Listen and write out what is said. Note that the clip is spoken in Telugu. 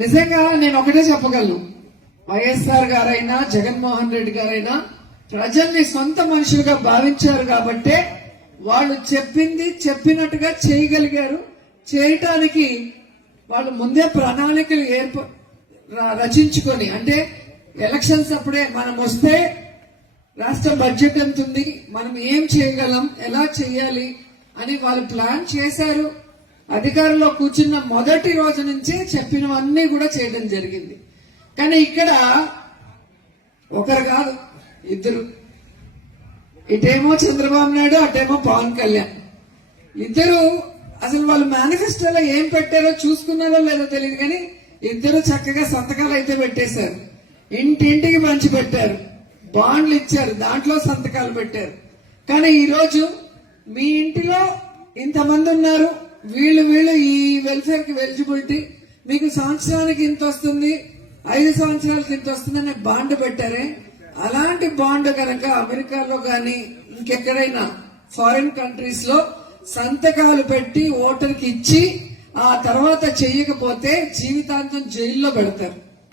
నిజంగా నేను ఒకటే చెప్పగలను, వైఎస్ఆర్ గారైనా జగన్మోహన్ రెడ్డి గారైనా ప్రజల్ని సొంత మనుషులుగా భావించారు కాబట్టే వాళ్ళు చెప్పింది చెప్పినట్టుగా చేయగలిగారు. చేయటానికి వాళ్ళు ముందే ప్రణాళికలు రచించుకొని, అంటే ఎలక్షన్స్ అప్పుడే మనం వస్తే రాష్ట్ర బడ్జెట్ ఎంత ఉంది, మనం ఏం చేయగలం, ఎలా చేయాలి అని వాళ్ళు ప్లాన్ చేశారు. అధికారంలో కూర్చున్న మొదటి రోజు నుంచే చెప్పినవన్నీ కూడా చేయడం జరిగింది. కానీ ఇక్కడ ఒకరు కాదు, ఇద్దరు, ఇటేమో చంద్రబాబు నాయుడు, అటేమో పవన్ కళ్యాణ్. ఇద్దరు అసలు వాళ్ళు మేనిఫెస్టోలో ఏం పెట్టారో చూసుకున్నారో లేదో తెలియదు, కానీ ఇద్దరు చక్కగా సంతకాలు అయితే పెట్టేశారు. ఇంటింటికి పంచి పెట్టారు, బాండ్లు ఇచ్చారు, దాంట్లో సంతకాలు పెట్టారు. కానీ ఈరోజు మీ ఇంటిలో ఇంతమంది ఉన్నారు, వీళ్ళు ఈ వెల్ఫేర్ కి ఎలిజిబిలిటీ, మీకు సంవత్సరానికి ఇంత వస్తుంది, 5 సంవత్సరాలకి ఇంత వస్తుందని బాండ్ పెట్టారే. అలాంటి బాండ్ కనుక అమెరికాలో గాని ఇంకెక్కడైనా ఫారిన్ కంట్రీస్ లో సంతకాలు పెట్టి ఓటర్కి ఇచ్చి ఆ తర్వాత చెయ్యకపోతే జీవితాంతం జైల్లో పెడతారు.